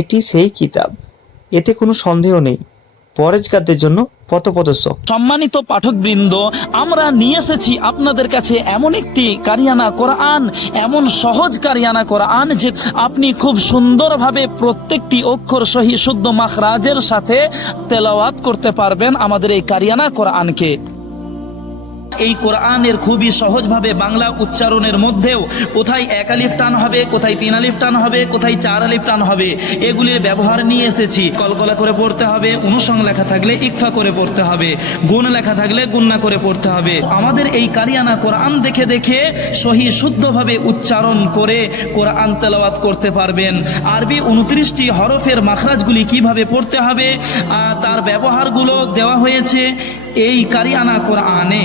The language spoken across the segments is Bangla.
এটি সেই কিতাব, এতে কোনো সন্দেহ নেই, পরেজগারদের জন্য পথপ্রদর্শক। সম্মানিত পাঠকবৃন্দ, আমরা নিয়ে এসেছি আপনাদের কাছে এমন একটি কারিয়ানা কোরআন, এমন সহজ কারিয়ানা কোরআন যে আপনি খুব সুন্দরভাবে প্রত্যেকটি অক্ষর সহি শুদ্ধ মাখরাজের সাথে তেলাওয়াত করতে পারবেন আমাদের এই কারিয়ানা কোরআনকে। এই কোরআনের খুবই সহজভাবে বাংলা উচ্চারণের মধ্যেও কোথায় এক আলিফ টান হবে, কোথায় তিন আলিফ টান হবে, কোথায় চার আলিফ টান হবে, এগুলির ব্যবহার নিয়ে এসেছি। কলকলা করে পড়তে হবে, অনুসং লেখা থাকলে ইকফা করে পড়তে হবে, গুণ লেখা থাকলে গুন্না করে পড়তে হবে। আমাদের এই কারিয়ানা কোরআন দেখে দেখে সহি শুদ্ধভাবে উচ্চারণ করে কোরআন তেলাওয়াত করতে পারবেন। আরবি 29টি হরফের মাখরাজগুলি কিভাবে পড়তে হবে তার ব্যবহারগুলো দেওয়া হয়েছে এই কারিয়ানা কোরআনে।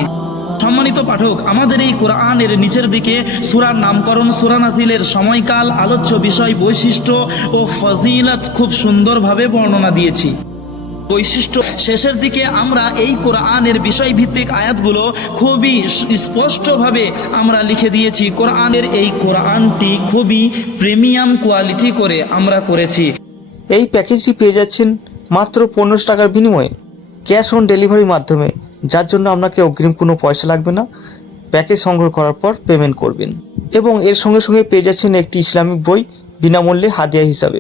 সম্মানিত পাঠক, আমাদের এই কোরআনের নিচের দিকে সূরার নামকরণ, সূরা নাজিলের সময়কাল, আলোচ্য বিষয়, বৈশিষ্ট্য ও ফজিলত খুব সুন্দরভাবে বর্ণনা দিয়েছি। বৈশিষ্ট্য শেষের দিকে আমরা এই কোরআনের বিষয়ভিত্তিক আয়াতগুলো খুবই স্পষ্টভাবে আমরা লিখে দিয়েছি। কোরআনের এই কোরআনটি খুবই প্রিমিয়াম কোয়ালিটি করে আমরা করেছি। এই প্যাকেজটি পেয়ে যাচ্ছেন মাত্র 1500 টাকার বিনিময়ে, ক্যাশ অন ডেলিভারির মাধ্যমে, যার জন্য আপনাকে অগ্রিম কোনো পয়সা লাগবে না। প্যাকেজ সংগ্রহ করার পর পেমেন্ট করবেন এবং এর সঙ্গে সঙ্গে পেয়ে যাচ্ছেন একটি ইসলামিক বই বিনামূল্যে হাদিয়া হিসাবে।